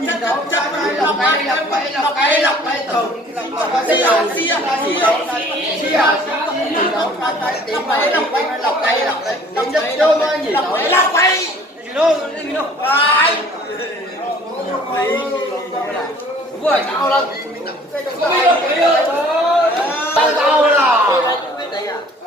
nhìn đâu lọc cái từ vừa sao lắm tao là đây thôi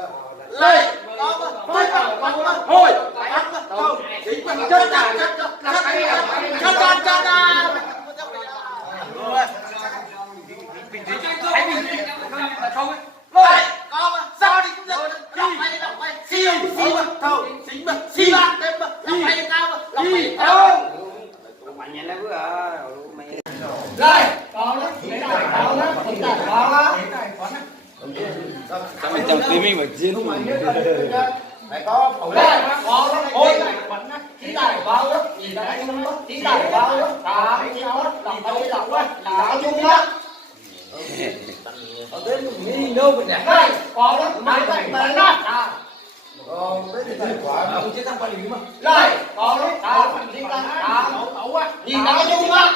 Mình trong phim mình phải diễn phải có khẩu lệnh ôi chỉ tài bao đó gì đấy chỉ tài bao đó cả cái nó lọc cái lọc á là chung á ở đến mình đâu mình này có đó mai phải tới đó cái gì tài quả ông chỉ tăng quan điểm mà rồi có đó phần chỉ tăng mẫu á nhìn nó chung á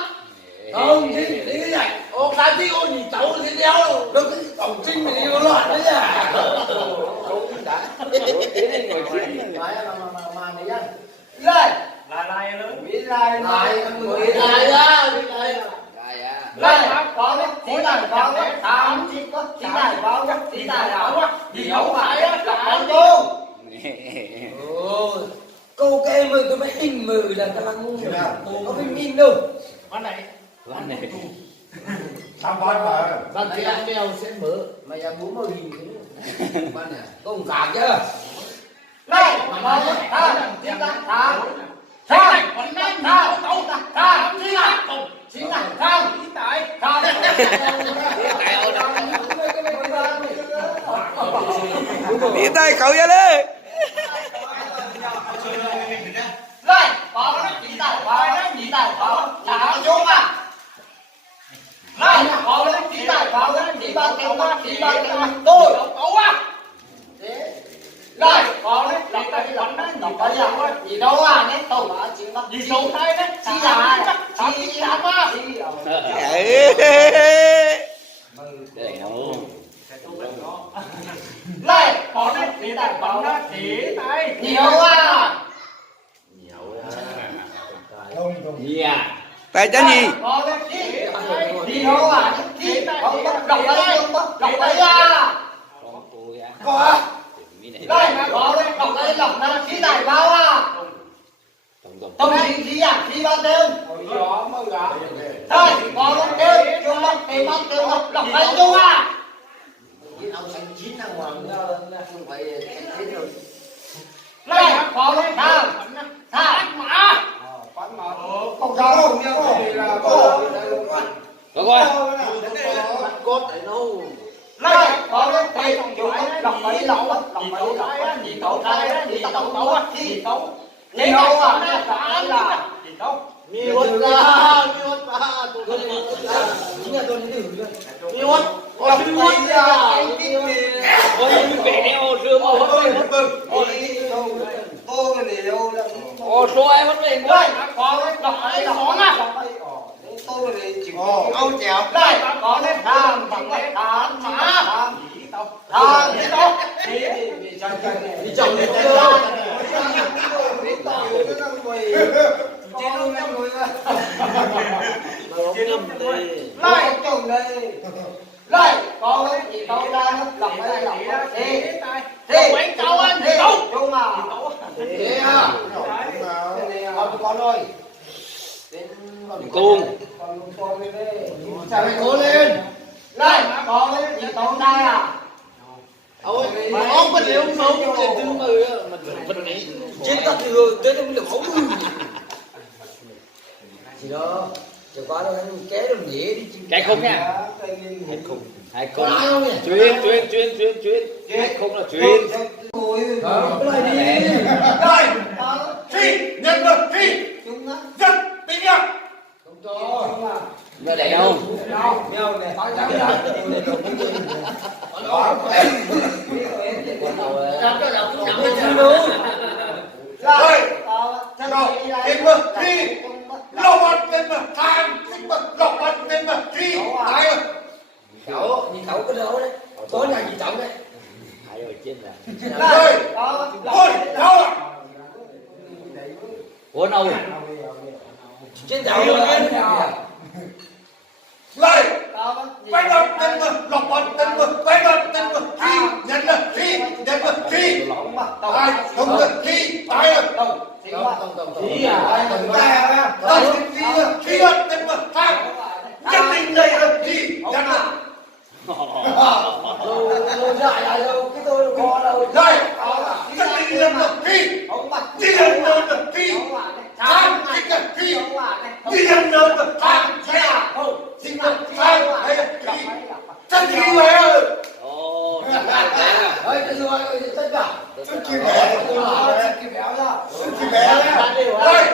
không gì đấy này ô cái gì ô nhìn cháu thì đeo nó cái tổng trinh mình đi loạn đấy à mà này á lên lại lớn mỹ lại á lên có đấy chỉ tài có đấy tám chỉ có chỉ tài có đấy chỉ tài đó á gì đâu phải á là luôn câu kê mười tôi phải in mười là ta ngu có phải in đâu con này tham quan mà văn thì ăn đeo sẽ mở mà nhà bố mơ hình thế văn này công cảm chứ này mà chính là thang còn năm thang thang chính là thang đi tay cậu ra đi đây có nó chỉ tài có nó chỉ tài có là chung à đây có nó chỉ tài có nó chỉ ba tiếng tôi cậu á đây có đấy lọc cái gì đâu à đấy tàu á chỉ bắt gì số thay đấy chỉ là á đây có đấy chỉ tài có nó chỉ tay nhiều à tay chân gì có đấy chỉ đâu à chỉ đọc đây à có đây có đấy đọc đây đọc nó chỉ tài bao à tổng gì à chỉ bao tên đây có nó tên chung lắm tên bao tên đọc đây chung à ông xanh chín thằng hoàng không phải chín rồi đây có đấy thang mã không sao đâu là coi cốt để nấu đây có đấy tay chủ đọc đấy lẩu gì cậu thay á gì cậu á gì cậu gì đâu à là gì cậu nhiều ra chính là tôi đi thử rồi nhiều có thứ gì à anh tin ôi vẻ đeo rưa mà hết tôi này đâu là ô số ai mất về đây có đấy đọc đấy lẩu á tôi này chịu âu chèo đây có đấy thang bằng đấy thang mã thang gì đâu đi chồng đi đâu lại chồng đây lại có cái gì đâu ra nó lọc thì quánh cháu anh thì chung mà thế à con ơi cung chào mày cố lên lại có cái gì đâu ra à ôi ông vẫn liều sống để tư mười mình vẫn này chiến tất thừa tới nó mới được khổ gì đó chờ qua đâu anh ké được dễ đi cái không nha hai không chuyên cái không là chuyên cái này đi đây phi nhân vật phi rất tinh nhập không cho nó đẹp không mèo này phải trắng ra rồi, cho rồi, tiền mực đi, lâu mặt tiền mực thang Đây. Ôi, đâu ạ? Ủa đâu? Trên đảo luôn em. Đây. Quay ngược tên mơ, lọc bọt tên mơ, quay ngược tên mơ, khi, nhận là khi, nhận là khi. Ai, không là khi, ai là khi à? Khi là tên mơ, thang. Nhất định đây là khi, nhận là. Rồi dạy lại đâu, cái tôi có đâu. Đây, nhất định là khi. Đi lên là khi. Thang, thích là khi. Đi lên là thang, thế à? Xin là thang, đây là khi. Chân khi mẹ ơi. Ồ, chắc là thế à? Ơi, cái rồi, tất cả. Chân khi mẹ. Chân kỳ béo ra. Chân khi mẹ. Đây,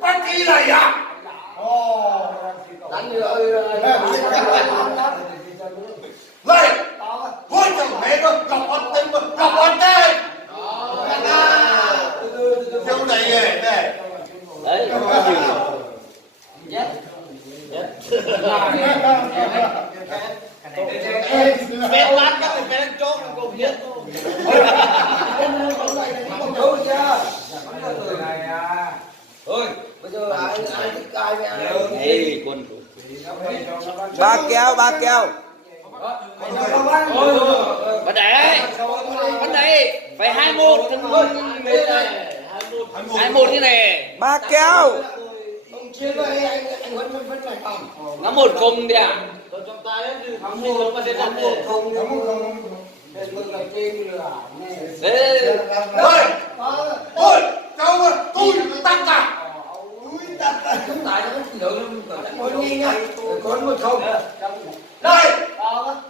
bắt khi này à? Đánh rồi. Đây, hối thằng mẹ nó lọc bọt tên mà, lọc bọt tên. Theo này này, này. Đấy, có gì? Nhất. Phép lát các phép đánh chốt cùng nhất. Đâu chưa? Ôi, Bây giờ ai thích ai với ai? hey, quân thủ. Ba keo. Vấn đề phải 21 thằng ơi. 21 như này. Ba keo. Ông chiến với anh vẫn phải phòng. Nó 1-0 đi à? Thắng một không. Để mừng là trên lửa. Thế Đây, ôi, cháu ơi, tôi tăng cả. Chúng ta nó chỉ được con nghi nhá. Con 1-0. Đây,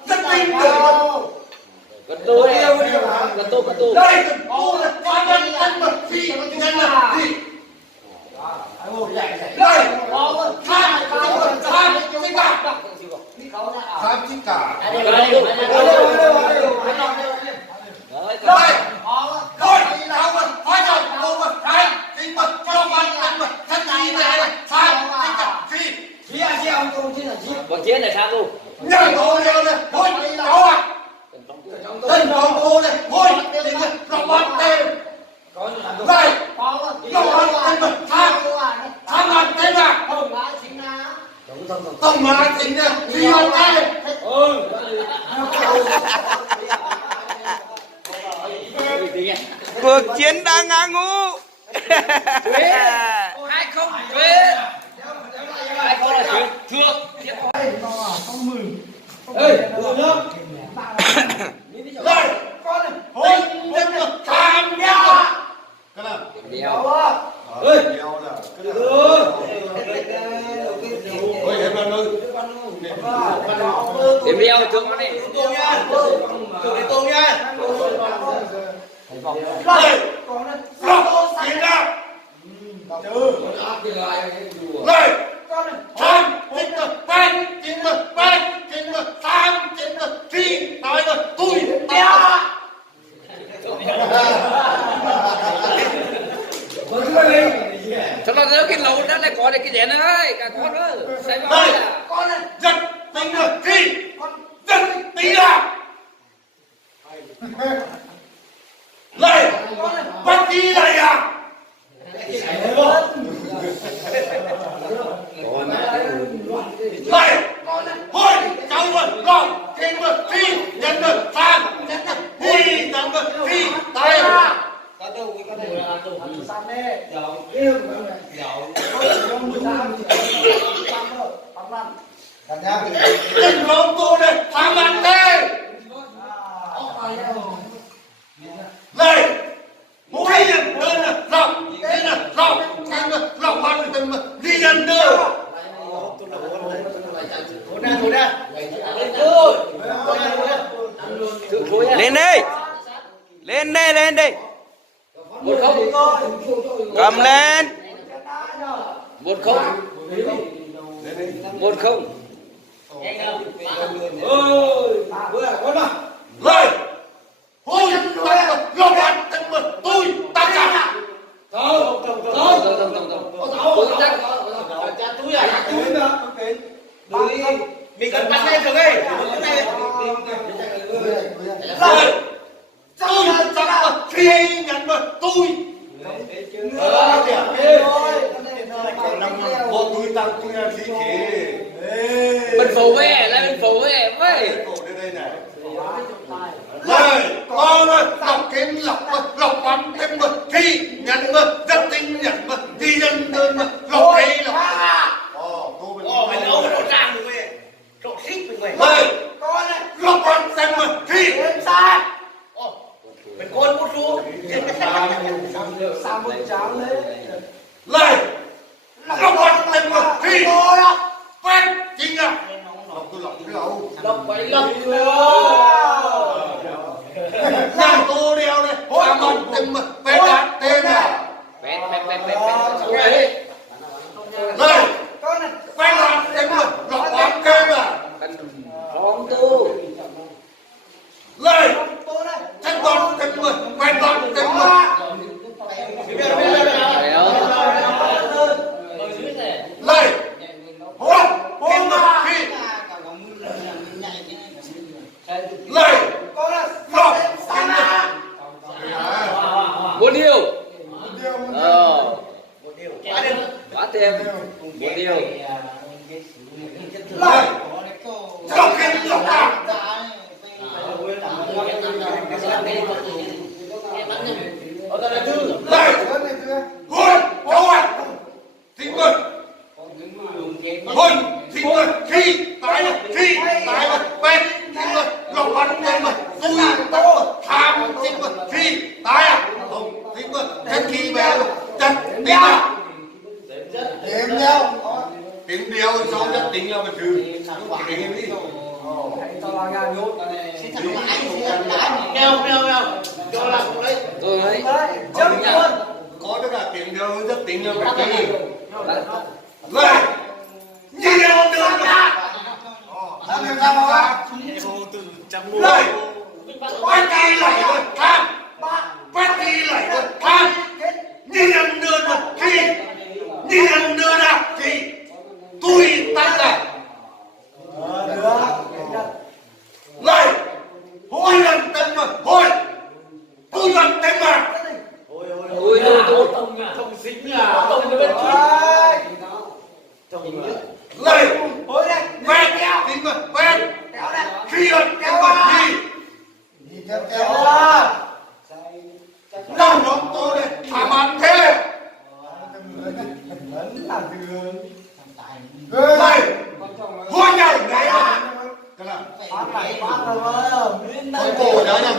rất tin tưởng. Còn tôi Đây, cô là quá nhân thân mà phi nhân là gì? Đây, tham tất cả. Tham tất cả. Đây, thôi, nào mà hóa rồi, cô mà cái tính mà cho quan tâm mà thân gì này là tham tất cả phi. Chí à, chí ông công chí là chí. còn chiến này sao luôn? Nhân cô đều này, thôi, cháu à. Thânของcô này, thôi, tính là lọc bọt tên. Đây, lọc bọt tên mà tham bọt tên à. Tổng mà tính là phi bọt tên. Cuộc chiến đang ngã ngũ. 2-0 Tuyến. 2-0 là Tuyến. Thượng. Ê, được nhá. Đây, thôi, tên là tham nhá. Đeo. Ơi. Điểm đeo thượng nó đi. Đây, lọc tiến ra. Đây, tham tính là ban, chính là ban, chính là tham, chính là phi, nói là tôi đeo. Cho nó rớt cái lỗ đó lại có được cái đèn ơi, cả con ơi. Sai vào Đây, à? con này giật tính là phi, giật tí là. Đây, bắt đi này à. Đây, thôi, cháu mà lòng, kinh mà phi, nhân mà tham, nhân mà huy, nhân mà phi, đây. Đừng có cô này, tham ăn đây. Đây, mũi nhân đơn là rộng, đây là rộng, cái là rộng ăn từng mà đi nhân đơn. Lên đi. 1-0. Cầm lên. 1-0. 1-0. Đây, hôi, lọc ăn từng mà tôi tất cả. Mình cần bắn lên được ấy. Đây, tôi Mình phụ với lại mình phụ với với Lời con ơi, lọc kiếm lọc bắn thêm mà thi nhận mà rất tinh nhận mà thi nhân đơn mà lọc khí lọc Mày nấu cái đồ trang rồi mày. Đồ xích rồi mày. lời lọc bắn thêm mà thi Mày con bút xuống. lời lọc bắn thêm mà thi phép chính là lọc tôi lọc cái đầu Lọc vậy lọc. nhà tô đeo này lọc bắn thêm mà phép đạt tên à Bẹt lời phép đạt thêm mà lọc bắn thêm à Con tu lời thanh toán thêm mà phép đạt thêm mà lời hốt thêm mà thi lời lọc thêm mà Bốn điều Quá tiền Bốn điều lời lọc thêm lọc à lời hôn cháu ạ thì mừng hôn thì mừng khi tái mà bên thì mừng lọc bắn lên mà tôi tao mà tham thì mừng khi tái à không thì mừng chân khi về chân đi mà tìm điều xong chất tính là mình trừ tính đi Neo cho làm cái đấy. Tôi ấy có tất cả tiền điều rất tính là mình trừ lời như điều được ra lời quét đi lại rồi tham quét đi lại rồi tham như điều đưa ra khi như điều đưa ra thì tôi tăng là lời hối lần tên mà hối tôi lần tên mà Tôi Không xính à. Không có bên kia. lời quen tính mà quen khi lần tên mà khi đâu nhóm tôi đây thả mặt thế lời hối nhau này à cái là thôi cổ đó nha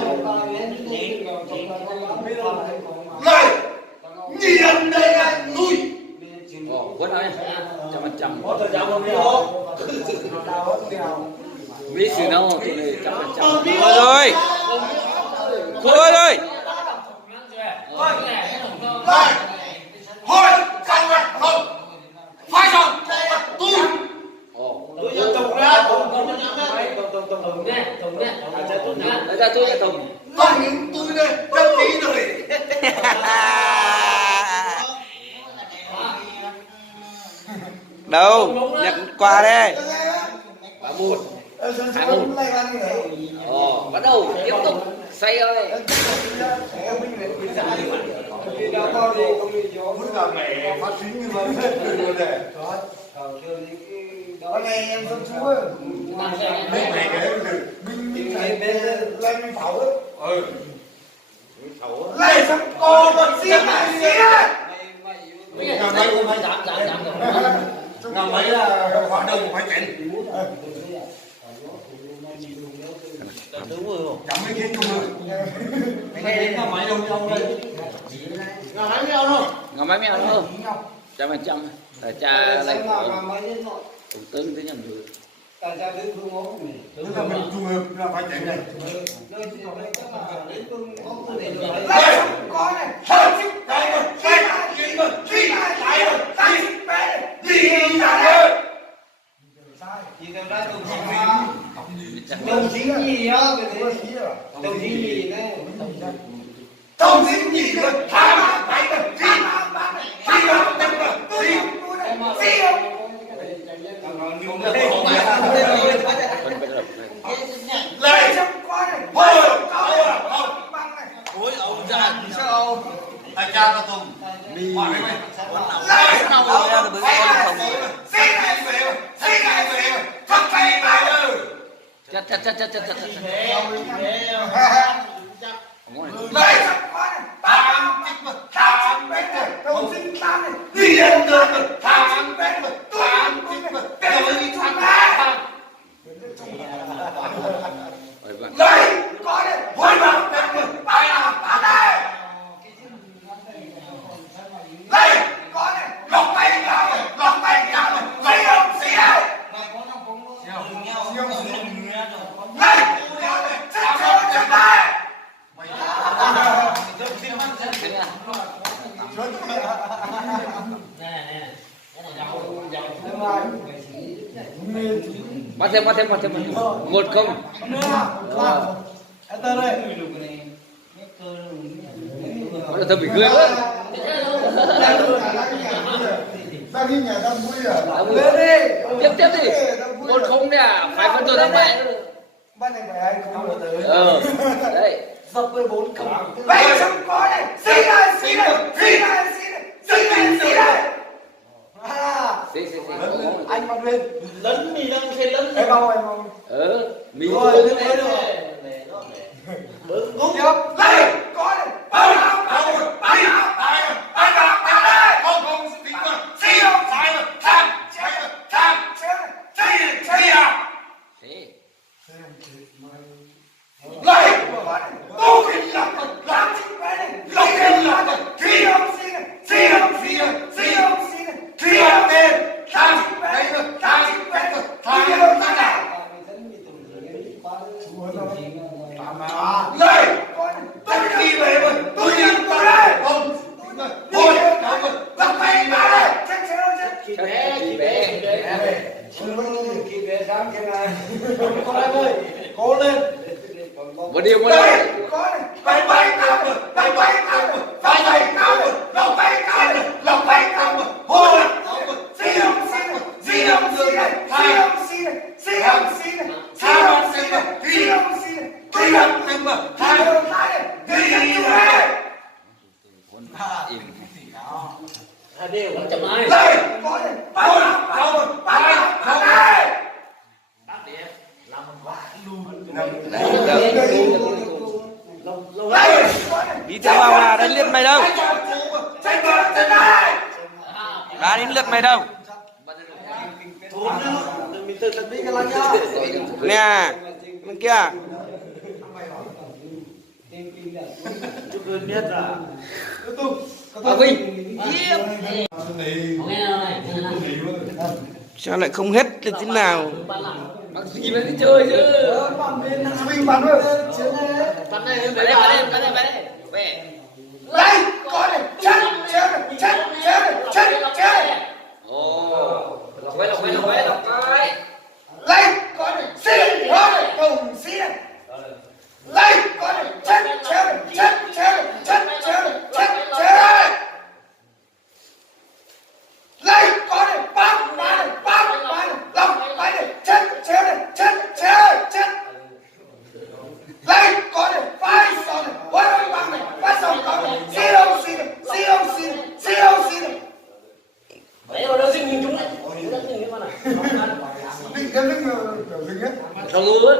lời nhìn đây là tôi Vẫn nói Chăm anh chăm Tôi chào mừng nhau. Biết sự đâu tụi này chăm anh chăm Thua rồi. Thua rồi. lời hối không là không phải không tôi Tôi cho Tùng ra. Tùng nha. Tùng nha. Để ra tôi là Tùng toàn những tôi đây rất tí rồi Đâu, nhận quà đây. Và một Hai một bắt đầu tiếp tục xoay ơi muốn là mẹ phát sinh như vậy rồi này mẹ cái lấy xong cô mà xiết ngầm mấy là hoạt động phải chạy chẳng mấy kiến chung rồi mày nghe đến ngầm mấy đâu đây ngầm mấy đâu đâu ngồi mấy ăn không chăm anh chăm là cha lấy thủ tướng tới nhầm rồi tức là mình chung hợp là phải chạy này con này hơi sức đấy mà khi lại rồi tay đi ra đây Đồng chính gì á? Đồng chính gì đấy? không dính gì rồi tham phải là khi làm tên là khi lại thôi Ôi ông già sao? ta cha ta tùng mì lại Đâu ra được bữa con không. chặt chặt chặt chặt chặt chặt Đây, tám chích mà, tám bét rồi, không xin tám này, đi em được rồi, tám bét rồi, tám chích mà, cái gì đi thằng này. Đây, có đấy, hồi vào bét rồi, bài nào, tám đây. Đây, có đấy, lọc tay cao rồi, dây ông xí đây. Đây, có đấy, chắc chắn chân đây. bắt thêm 1-0 bắt đầu bị cười quá tiếp đi 1-0 nè phải phân tôi thắng bại đấy dập với 4-0. Đây không có đây, xí đây, xí Anh mặc lên lấn mì đang trên lấn em mau mì rồi tôi thế rồi đúng chưa đây, có đây, bao nào, không, tính mà, xí không, sai mà, tham, xí à. Đây, tôi thì làm chính cái này, lọc em làm rồi, xí không, xí không em, tham chính cái rồi, tham không ta nào. Đây, tôi đi về mà, tôi đi vào đây, không, thôi, lọc tay vào đây, cố lên một điều đây, có này, bay cao rồi, lọc tay cao rồi, hô là, xí không, xí này, xí không, nhưng mà, hai đi về. điều vẫn chậm ai Đây, có này, bao nào, đây. Đi theo vào là đến lượt mày đâu. Chạy vào chân này. Đã đến lượt mày đâu. mình tự chuẩn bị cái lăng nhá Nè, bên kia. biết là Vinh Sao lại không hết được thế nào? bác gì mà đi chơi chứ mình bắn rồi chiến này bắn đây về Đây, có này, chết. lọc quay Đây, có này, xí, có này, cùng xí này. Đây, có này, chết. Đây, có này, bác này, lòng, cái này, chết. Đây, có này, vai sò này, bác này, vai sò có này, xí này. đấy rồi nó dính mình chúng đấy nó dính cái con này Định cái lưng kiểu dính ấy. xong luôn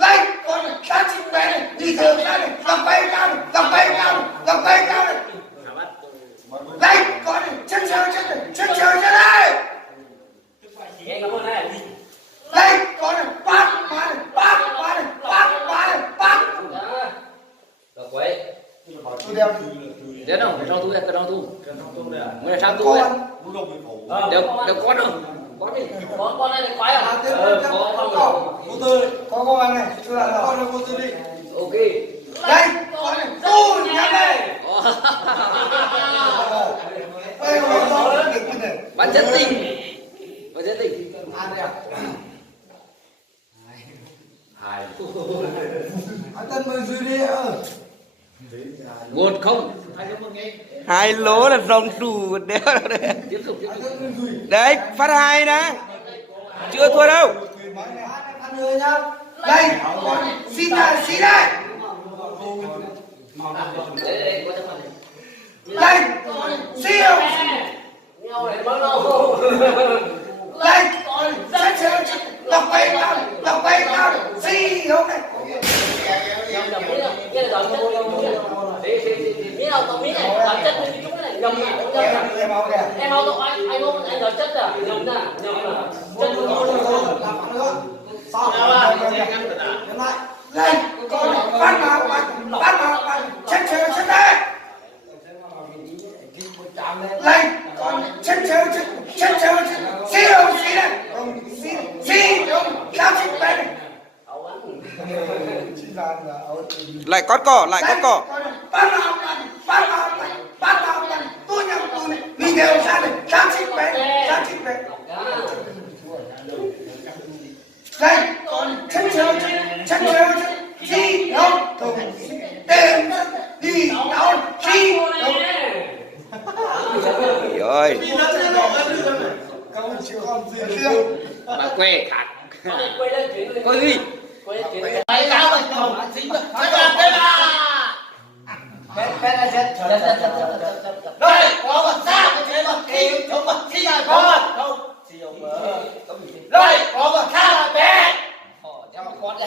Đây, có này, đá chim bé này, đi thường cái này, lòng bay cao này. Đây, có này, chết đây. nghe cảm ơn này Đây, có này, bác. lọc quay Tôi đeo đến đâu phải trong túi cái trong túi mới là sang túi đều có đâu có đi con này thì khoái à có anh này, chưa là con đâu cô tư đi. ok Đây, có này, tu nhà đây. Đây có gió lớn kịch này. bắn chân tình Ăn đi à? Anh Tân mời dưới đi ơ. 1-0 Hai lố là rồng trụ đéo đâu đấy. tiếp tục Đấy, phát hai nè. Chưa thua đâu. Ăn người nhá. Đây, xin đây. đây có tấm này Đây, siêu. nhau này bao lâu Đây, chết. Lọc bay cao. em mau kìa. Em mau đâu anh không anh nói chất à? Nhầm à? Chất của tôi. Làm ăn nữa. Sao? Em lại. Lên. Con bắt mà. Chết chết chết đấy. Lên. Con chết chết chết. Xí đây. Xí đúng. Làm chết bên. Lại cót cỏ, lại cót cỏ. Bắt vào. Tôi nhầm tôi. Đi đều ra đây. Làm chết bên. Đây, con chân chơi gì đâu, tìm đi đâu gì đâu. Rồi. Bà quê thật. Quê gì? Tại sao mà không? Bé là chết. Đây, có mà sao cái thế mà khi chúng mà khi là có mà đâu. Đây, có mà sao là bé. Cho mà con ra.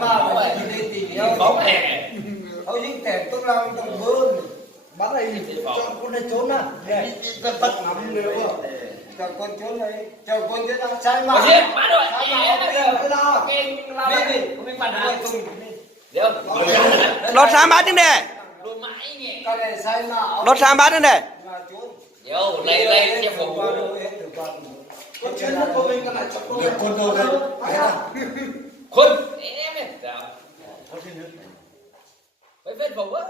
Mà phải đi tìm nhau. Bóng nè. Thôi những kẻ tốt lòng trong vườn. Bắt đây cho con này trốn á. Bắt ngắm nữa. Cho con trốn đây. Cho con chết đâu. Sai mà. Có giết, bắt rồi. Sai mà. Bây giờ. Cái lao đi. Không biết bắn hả? Được. Lột 3 bát đến đây. Luôn mãi nhỉ. Cái này sai mà. Lột 3 bát đến đây. Yo, lấy cho phục vụ. Con chuyên nó của mình cái này chọc đôi. Con đâu đây? Khôn. Em này. Phải vết phục á.